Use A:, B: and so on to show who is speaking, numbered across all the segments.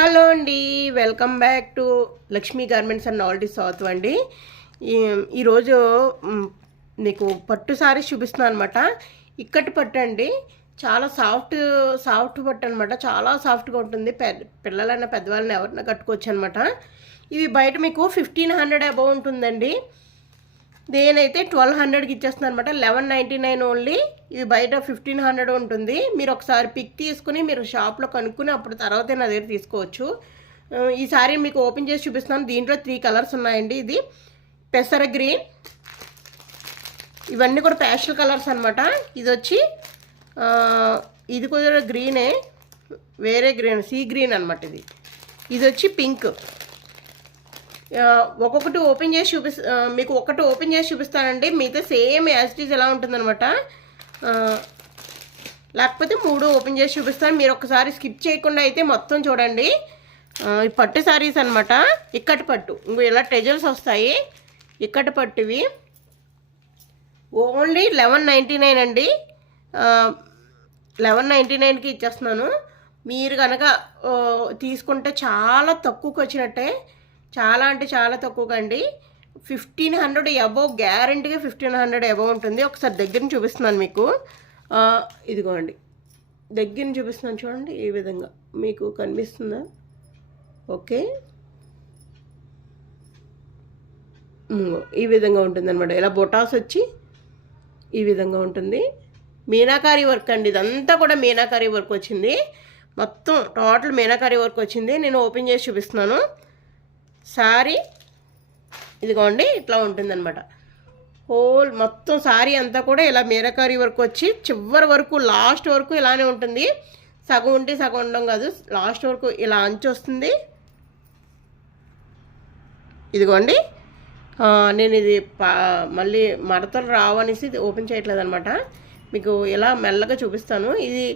A: Hello అండి welcome back to Lakshmi garments and నాల్టీ south అండి. ఈ- ఈరోజు మీకు పట్టు సారీస్ చూపిస్తున్నాను అనమాట ఇక్కటి పట్టు అండి. చాలా సాఫ్ట్ సాఫ్ట్ పట్టు అనమాట చాలా సాఫ్ట్గా ఉంటుంది. పెద్ద పిల్లలైనా పెద్దవాళ్ళని ఎవరైనా కట్టుకోవచ్చు అనమాట ఇవి బయట మీకు ఫిఫ్టీన్ హండ్రెడ్ అబౌవ్ ఉంటుందండి. నేనైతే ట్వెల్వ్ హండ్రెడ్కి ఇచ్చేస్తున్నాను అనమాట లెవెన్ నైంటీ నైన్ ఓన్లీ. ఇది బయట ఫిఫ్టీన్ హండ్రెడ్ ఉంటుంది. మీరు ఒకసారి పిక్ తీసుకుని మీరు షాప్లో కనుక్కుని అప్పుడు తర్వాత నా దగ్గర తీసుకోవచ్చు. ఈ సారీ మీకు ఓపెన్ చేసి చూపిస్తున్నాను. దీంట్లో త్రీ కలర్స్ ఉన్నాయండి ఇది. పెసర గ్రీన్. ఇవన్నీ కూడా ప్యాషల్ కలర్స్ అనమాట ఇది వచ్చి ఇది కూడా గ్రీనే వేరే గ్రీన్ సీ గ్రీన్ అనమాట ఇది. ఇది వచ్చి పింక్. ఒక్కొక్కటి ఓపెన్ చేసి చూపిస్ మీకు ఒక్కటి ఓపెన్ చేసి చూపిస్తానండి. మిగతా సేమ్ యాజిటీస్ ఎలా ఉంటుందన్నమాట. లేకపోతే మూడు ఓపెన్ చేసి చూపిస్తాను. మీరు ఒకసారి స్కిప్ చేయకుండా అయితే మొత్తం చూడండి. ఈ పట్టు శారీస్ అనమాట ఇక్కటి పట్టు. ఇంకో ఇలా ట్రెజల్స్ వస్తాయి. ఇక్కటి పట్టువి. ఓన్లీ లెవెన్ నైంటీ నైన్ అండి. లెవెన్ నైంటీ నైన్కి ఇచ్చేస్తున్నాను. మీరు కనుక తీసుకుంటే చాలా తక్కువకి వచ్చినట్టే. చాలా అంటే చాలా తక్కువగా అండి. ఫిఫ్టీన్ హండ్రెడ్ అబోవ్ గ్యారంటీగా ఫిఫ్టీన్ హండ్రెడ్ అబోవ్ ఉంటుంది. ఒకసారి దగ్గర చూపిస్తున్నాను మీకు. ఇదిగోండి. దగ్గర చూపిస్తున్నాను చూడండి ఈ విధంగా. మీకు కనిపిస్తుందా? ఓకే. ఈ విధంగా ఉంటుందన్నమాట. ఇలా బొటాస్ వచ్చి ఈ విధంగా ఉంటుంది. మీనాకారి వర్క్ అండి. ఇదంతా కూడా మీనాకారి వర్క్ వచ్చింది. మొత్తం టోటల్ మీనాకారి వర్క్ వచ్చింది. నేను ఓపెన్ చేసి చూపిస్తున్నాను. సారీ ఇదిగోండి ఇట్లా ఉంటుందన్నమాట. హోల్ మొత్తం సారీ అంతా కూడా ఇలా మీరకారి వరకు వచ్చి చివరి వరకు లాస్ట్ వరకు ఇలానే ఉంటుంది. సగం ఉంటే సగం ఉండడం కాదు లాస్ట్ వరకు ఇలా అంచు వస్తుంది. ఇదిగోండి నేను ఇది పా మళ్ళీ మడతలు రావనేసి ఇది ఓపెన్ చేయట్లేదు అనమాట మీకు ఇలా మెల్లగా చూపిస్తాను. ఇది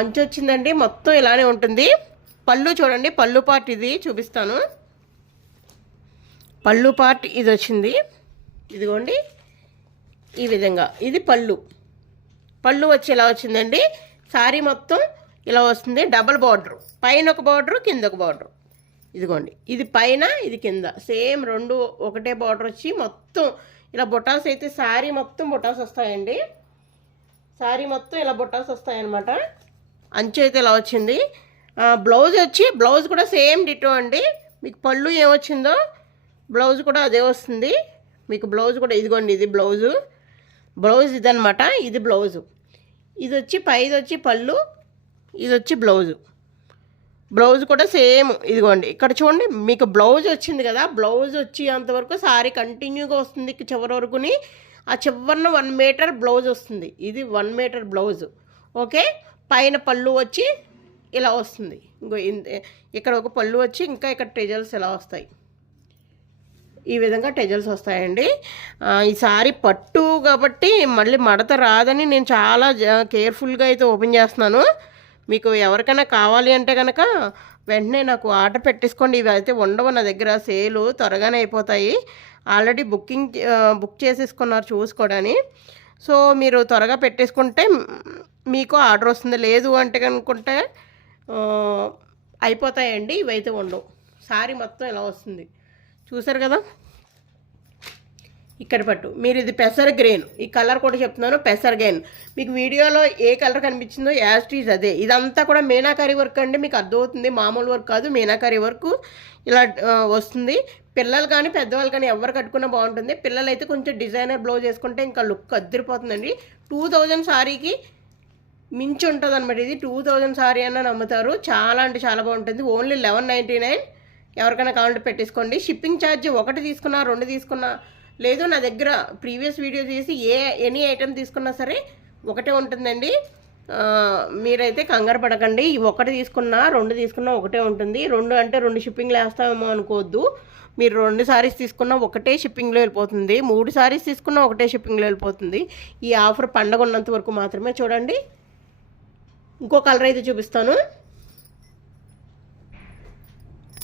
A: అంచు వచ్చిందండి మొత్తం ఇలానే ఉంటుంది. పళ్ళు చూడండి పళ్ళు పార్ట్ ఇది చూపిస్తాను. పళ్ళు పార్ట్ ఇది వచ్చింది ఇదిగోండి. ఈ విధంగా. ఇది పళ్ళు. పళ్ళు వచ్చి ఇలా వచ్చిందండి? సారీ మొత్తం ఇలా వస్తుంది. Double border. పైన ఒక బార్డర్ కింద ఒక బార్డర్. ఇదిగోండి. ఇది పైన ఇది కింద. సేమ్ రెండు ఒకటే బార్డర్ వచ్చి మొత్తం ఇలా బొటాస్ అయితే సారీ మొత్తం బొటాస్ వస్తాయండి. సారీ మొత్తం ఇలా బొటాస్ వస్తాయన్నమాట. అంచు అయితే ఇలా వచ్చింది. బ్లౌజ్ వచ్చి బ్లౌజ్ కూడా సేమ్ డిటో అండి. మీకు పళ్ళు ఏమొచ్చిందో బ్లౌజ్ కూడా అదే వస్తుంది. మీకు బ్లౌజ్ కూడా ఇదిగోండి ఇది బ్లౌజు. బ్లౌజ్ ఇదనమాట ఇది బ్లౌజు. ఇది వచ్చి పైది వచ్చి పళ్ళు ఇది వచ్చి బ్లౌజు. బ్లౌజ్ కూడా సేమ్ ఇదిగోండి. ఇక్కడ చూడండి మీకు బ్లౌజ్ వచ్చింది కదా బ్లౌజ్ వచ్చి అంతవరకు సారీ కంటిన్యూగా వస్తుంది చివరి వరకుని. ఆ చివరిన వన్ మీటర్ బ్లౌజ్ వస్తుంది. ఇది వన్ మీటర్ బ్లౌజ్. ఓకే? పైన పళ్ళు వచ్చి ఇలా వస్తుంది. ఇంకో ఇక్కడ ఒక పళ్ళు వచ్చి ఇంకా ఇక్కడ టెజల్స్ ఇలా వస్తాయి? ఈ విధంగా టెజల్స్ వస్తాయండి. ఈసారి ఈ పట్టు కాబట్టి మళ్ళీ మడత రాదని నేను చాలా కేర్ఫుల్గా అయితే ఓపెన్ చేస్తున్నాను. మీకు ఎవరికైనా కావాలి అంటే కనుక వెంటనే నాకు ఆర్డర్ పెట్టేసుకోండి. ఇవి అయితే ఉండవు నా దగ్గర సేలు త్వరగానే అయిపోతాయి. ఆల్రెడీ బుకింగ్ బుక్ చేసేసుకున్నారు చూసుకోవడని సో మీరు త్వరగా పెట్టేసుకుంటే మీకు ఆర్డర్ వస్తుంది. లేదు అంటే కనుకుంటే అయిపోతాయండి. ఇవైతే ఉండవు. సారీ మొత్తం ఇలా వస్తుంది. చూసారు కదా? ఇక్కడ పట్టు. మీరు ఇది పెసర్ గ్రెయిన్ ఈ కలర్ కూడా చెప్తున్నాను పెసర్ గ్రెయిన్ మీకు వీడియోలో ఏ కలర్ కనిపించిందో యాస్టీజ్ అదే. ఇదంతా కూడా మీనాకారి వర్క్ అండి. మీకు అర్థమవుతుంది మామూలు వర్క్ కాదు మీనాకారి వర్క్ ఇలా వస్తుంది. పిల్లలు కానీ పెద్దవాళ్ళు కానీ ఎవరు కట్టుకున్నా బాగుంటుంది. పిల్లలు అయితే కొంచెం డిజైనర్ బ్లౌజ్ వేసుకుంటే ఇంకా లుక్ అద్దరిపోతుందండి. టూ థౌజండ్ సారీకి మించి ఉంటుంది అనమాట ఇది. టూ థౌజండ్ సారీ అన్న నమ్ముతారు. చాలా అంటే చాలా బాగుంటుంది. ఓన్లీ లెవెన్ నైంటీ నైన్ ఎవరికైనా కావాలంటే పెట్టేసుకోండి. షిప్పింగ్ ఛార్జ్ ఒకటి తీసుకున్నా రెండు తీసుకున్నా లేదు నా దగ్గర ప్రీవియస్ వీడియో చేసి ఏ ఎనీ ఐటెం తీసుకున్నా సరే ఒకటే ఉంటుందండి. మీరైతే కంగారు పడకండి. ఒకటి తీసుకున్నా రెండు తీసుకున్నా ఒకటే ఉంటుంది. రెండు అంటే రెండు షిప్పింగ్ వేస్తామేమో అనుకోవద్దు. మీరు రెండు సారీస్ తీసుకున్నా ఒకటే షిప్పింగ్లో వెళ్ళిపోతుంది. మూడు సారీస్ తీసుకున్నా ఒకటే షిప్పింగ్లో వెళ్ళిపోతుంది. ఈ ఆఫర్ పండగ ఉన్నంత వరకు మాత్రమే చూడండి. ఇంకో కలర్ అయితే చూపిస్తాను.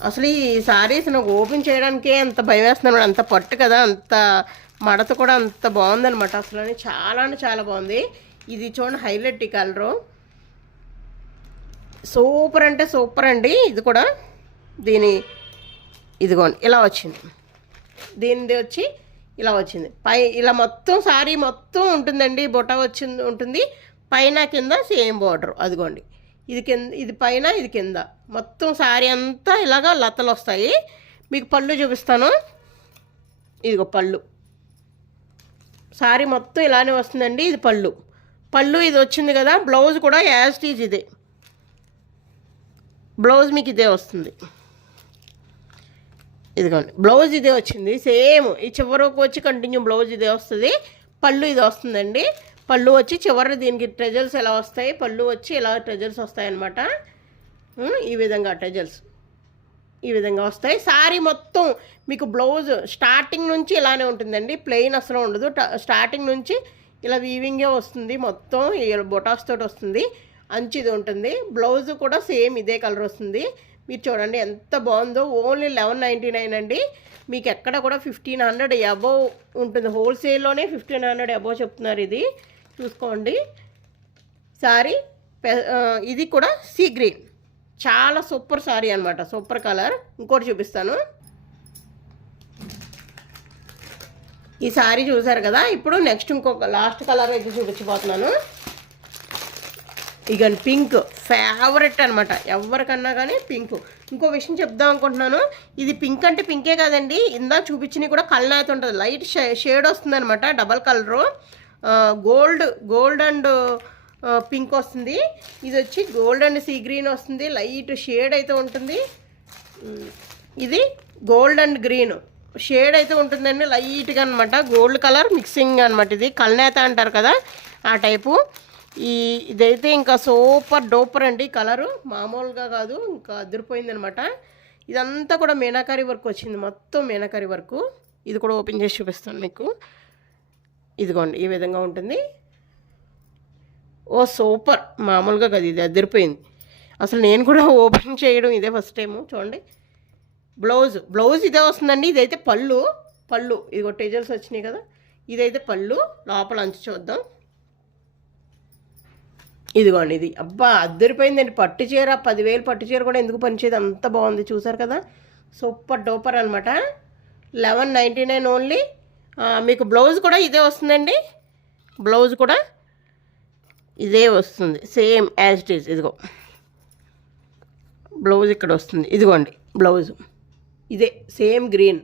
A: అసలు ఈ సారీస్ నాకు ఓపెన్ చేయడానికే అంత భయం వేస్తున్నాను అంత పట్టు కదా అంత మడత కూడా అంత బాగుందనమాట అసలు అని చాలా అంటే చాలా బాగుంది. ఇది చూడండి హైలైట్ ఈ కలరు. సూపర్ అంటే సూపర్ అండి. ఇది కూడా దీని ఇదిగోండి ఇలా వచ్చింది. దీనిది వచ్చి ఇలా వచ్చింది. పై ఇలా మొత్తం సారీ మొత్తం ఉంటుందండి బొట వచ్చింది ఉంటుంది. పైన కింద సేమ్ బార్డర్ అదిగోండి. ఇది కింద ఇది పైన ఇది కింద. మొత్తం శారీ అంతా ఇలాగా లతలు వస్తాయి మీకు పళ్ళు చూపిస్తాను. ఇదిగో పళ్ళు. శారీ మొత్తం ఇలానే వస్తుందండి ఇది పళ్ళు. పళ్ళు ఇది వచ్చింది కదా బ్లౌజ్ కూడా యాజ్టీజ్ ఇదే. బ్లౌజ్ మీకు ఇదే వస్తుంది. ఇదిగోండి బ్లౌజ్ ఇదే వచ్చింది సేమ్. ఈ చివరకు వచ్చి కంటిన్యూ బ్లౌజ్ ఇదే వస్తుంది. పళ్ళు ఇది వస్తుందండి. పళ్ళు వచ్చి చివరి దీనికి ట్రెజల్స్ ఎలా వస్తాయి? పళ్ళు వచ్చి ఇలా ట్రెజల్స్ వస్తాయి అన్నమాట ఈ విధంగా ట్రెజల్స్. ఈ విధంగా వస్తాయి. సారీ మొత్తం మీకు బ్లౌజ్ స్టార్టింగ్ నుంచి ఇలానే ఉంటుందండి. ప్లెయిన్ అసలు ఉండదు. ట- స్టార్టింగ్ నుంచి ఇలా వీవింగే వస్తుంది మొత్తం. బొటాస్ తోటి వస్తుంది. అంచు ఇది ఉంటుంది. బ్లౌజ్ కూడా సేమ్ ఇదే కలర్ వస్తుంది. మీరు చూడండి ఎంత బాగుందో. ఓన్లీ లెవెన్ నైంటీ నైన్ అండి. మీకు ఎక్కడ కూడా ఫిఫ్టీన్ హండ్రెడ్ అబోవ్ ఉంటుంది. హోల్సేల్లోనే ఫిఫ్టీన్ హండ్రెడ్ అబోవ్ చెప్తున్నారు ఇది. చూసుకోండి. సారీ పె- ఇది కూడా సీ గ్రీన్. చాలా సూపర్ శారీ అనమాట సూపర్ కలర్. ఇంకోటి చూపిస్తాను. ఈ సారీ చూసారు కదా ఇప్పుడు నెక్స్ట్ ఇంకొక లాస్ట్ కలర్ అయితే చూపించిపోతున్నాను ఇక పింక్ ఫేవరెట్ అనమాట ఎవరికన్నా కానీ పింక్. ఇంకో విషయం చెప్దాం అనుకుంటున్నాను. ఇది పింక్ అంటే పింకే కాదండి. ఇందా చూపించినవి కూడా కళ్ళనాయత ఉంటుంది. లైట్ షేడ్ వస్తుంది అనమాట double colour. Gold gold and pink వస్తుంది. ఇది వచ్చి గోల్డ్ అండ్ సీ గ్రీన్ వస్తుంది. లైట్ షేడ్ అయితే ఉంటుంది. ఇది గోల్డ్ అండ్ గ్రీన్. షేడ్ అయితే ఉంటుందండి. లైట్గా అనమాట గోల్డ్ కలర్ మిక్సింగ్ అనమాట ఇది. కల్నేత అంటారు కదా ఆ టైపు. ఈ ఇదైతే ఇంకా సూపర్ డోపర్ అండి. కలరు మామూలుగా కాదు ఇంకా అదిరిపోయింది అనమాట ఇదంతా కూడా మీనాకారి వర్క్ వచ్చింది. మొత్తం మీనాకారి వర్క్. ఇది కూడా ఓపెన్ చేసి చూపిస్తాను మీకు. ఇదిగోండి ఈ విధంగా ఉంటుంది. ఓ సూపర్! మామూలుగా కదా ఇది అదిరిపోయింది. అసలు నేను కూడా ఓపెన్ చేయడం ఇదే ఫస్ట్ టైము చూడండి. బ్లౌజ్ బ్లౌజ్ ఇదే వస్తుందండి ఇదైతే పళ్ళు. పళ్ళు ఇదిగో టెజల్స్ వచ్చినాయి కదా ఇదైతే పళ్ళు. లోపల అంచు చూద్దాం. ఇదిగోండి ఇది. అబ్బా అద్దరిపోయిందండి పట్టు చీర పదివేలు పట్టు చీర కూడా ఎందుకు పనిచేది అంత బాగుంది చూసారు కదా? సూపర్ డూపర్ అనమాట లెవెన్ నైంటీ నైన్ ఓన్లీ. మీకు బ్లౌజ్ కూడా ఇదే వస్తుందండి. బ్లౌజ్ కూడా ఇదే వస్తుంది. సేమ్ యాజ్ ఇట్ ఈజ్ ఇదిగో. బ్లౌజ్ ఇక్కడ వస్తుంది. ఇదిగోండి బ్లౌజ్. ఇదే సేమ్ గ్రీన్.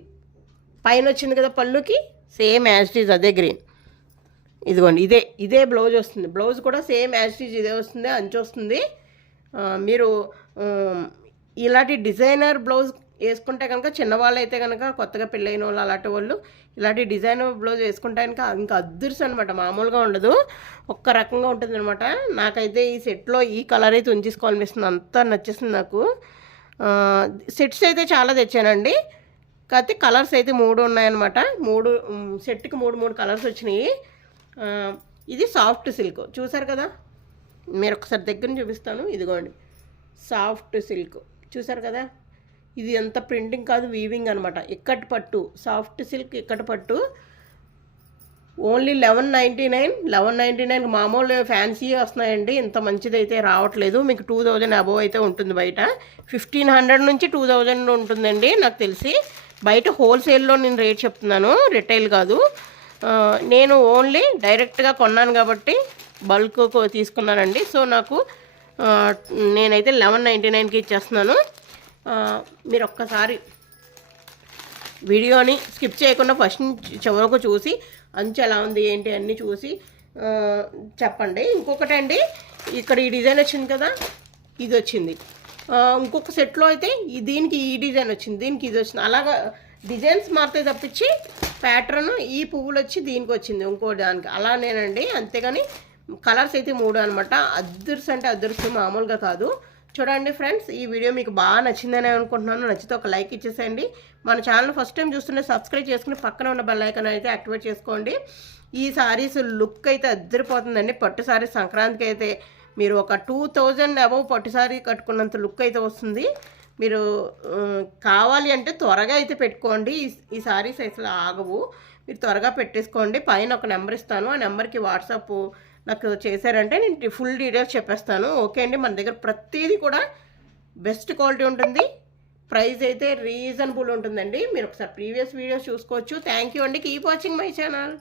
A: పైన వచ్చింది కదా పళ్ళుకి సేమ్ యాజ్ ఇట్ ఈజ్ అదే గ్రీన్. ఇదిగోండి ఇదే ఇదే బ్లౌజ్ వస్తుంది. బ్లౌజ్ కూడా సేమ్ యాజ్ ఇట్ ఈజ్ ఇదే వస్తుంది అంచు వస్తుంది. మీరు ఇలాంటి డిజైనర్ బ్లౌజ్ వేసుకుంటే కనుక చిన్నవాళ్ళు అయితే కనుక కొత్తగా పెళ్ళైన వాళ్ళు అలాంటి వాళ్ళు ఇలాంటి డిజైన్ బ్లౌజ్ వేసుకుంటే కనుక ఇంకా అద్దృశ్యం అనమాట మామూలుగా ఉండదు. ఒక్క రకంగా ఉంటుంది అనమాట నాకైతే ఈ సెట్లో ఈ కలర్ అయితే ఉంచేసుకోవాలనిపిస్తుంది. అంతా నచ్చేస్తుంది నాకు. సెట్స్ అయితే చాలా తెచ్చానండి. కాకపోతే కలర్స్ అయితే మూడు ఉన్నాయన్నమాట. మూడు సెట్కి మూడు మూడు కలర్స్ వచ్చినాయి. ఇది సాఫ్ట్ సిల్క్. చూసారు కదా? మీరు ఒకసారి దగ్గర నుంచి చూపిస్తాను. ఇదిగోండి. Soft silk. చూసారు కదా? ఇది ఎంత ప్రింటింగ్ కాదు వీవింగ్ అనమాట ఇక్కటి పట్టు సాఫ్ట్ సిల్క్ ఇక్కటి పట్టు. Only eleven ninety nine eleven ninety nine మామూలు ఫ్యాన్సీ వస్తున్నాయండి. ఇంత మంచిదైతే రావట్లేదు. మీకు టూ థౌజండ్ అబోవ్ అయితే ఉంటుంది బయట. ఫిఫ్టీన్ హండ్రెడ్ నుంచి టూ థౌజండ్ ఉంటుందండి నాకు తెలిసి. బయట హోల్సేల్లో నేను రేట్ చెప్తున్నాను. రిటైల్ కాదు. నేను ఓన్లీ డైరెక్ట్గా కొన్నాను కాబట్టి బల్క్ తీసుకున్నానండి. సో నాకు నేనైతే లెవెన్ నైంటీ నైన్కి ఇచ్చేస్తున్నాను. మీరు ఒక్కసారి వీడియోని స్కిప్ చేయకుండా ఫస్ట్ చివరకు చూసి అంచు ఎలా ఉంది ఏంటి అన్నీ చూసి చెప్పండి. ఇంకొకటి అండి ఇక్కడ ఈ డిజైన్ వచ్చింది కదా ఇది వచ్చింది. ఇంకొక సెట్లో అయితే ఈ దీనికి ఈ డిజైన్ వచ్చింది దీనికి ఇది వచ్చింది. అలాగా డిజైన్స్ మారితే తప్పించి ప్యాటర్న్ ఈ పువ్వులు వచ్చి దీనికి వచ్చింది ఇంకో దానికి. అలానేనండి అంతేగాని కలర్స్ అయితే మూడు అనమాట అద్దర్స్ అంటే అద్దర్స్ మామూలుగా కాదు. చూడండి ఫ్రెండ్స్ ఈ వీడియో మీకు బాగా నచ్చిందని అనుకుంటున్నాను. నచ్చితే ఒక లైక్ ఇచ్చేసేయండి. మన ఛానల్ ఫస్ట్ టైం చూస్తుంటే సబ్స్క్రైబ్ చేసుకుని పక్కన ఉన్న బెల్ ఐకాన్ అయితే యాక్టివేట్ చేసుకోండి. ఈ సారీస్ లుక్ అయితే అద్దరిపోతుందండి. పట్టు సారీస్ సంక్రాంతికి అయితే మీరు ఒక టూ థౌజండ్ అబవ్ పట్టు సారీ కట్టుకున్నంత లుక్ అయితే వస్తుంది. మీరు కావాలి అంటే త్వరగా అయితే పెట్టుకోండి. ఈ ఈ సారీస్ అసలు ఆగవు. మీరు త్వరగా పెట్టేసుకోండి. పైన ఒక నెంబర్ ఇస్తాను. ఆ నెంబర్కి వాట్సాప్ నాకు చేశారంటే నేను ఫుల్ డీటెయిల్స్ చెప్పేస్తాను. ఓకే అండి మన దగ్గర ప్రతిదీ కూడా బెస్ట్ క్వాలిటీ ఉంటుంది. ప్రైస్ అయితే రీజనబుల్ ఉంటుందండి. మీరు ఒకసారి ప్రీవియస్ వీడియోస్ చూసుకోవచ్చు. థ్యాంక్ యూ అండి. Keep watching my channel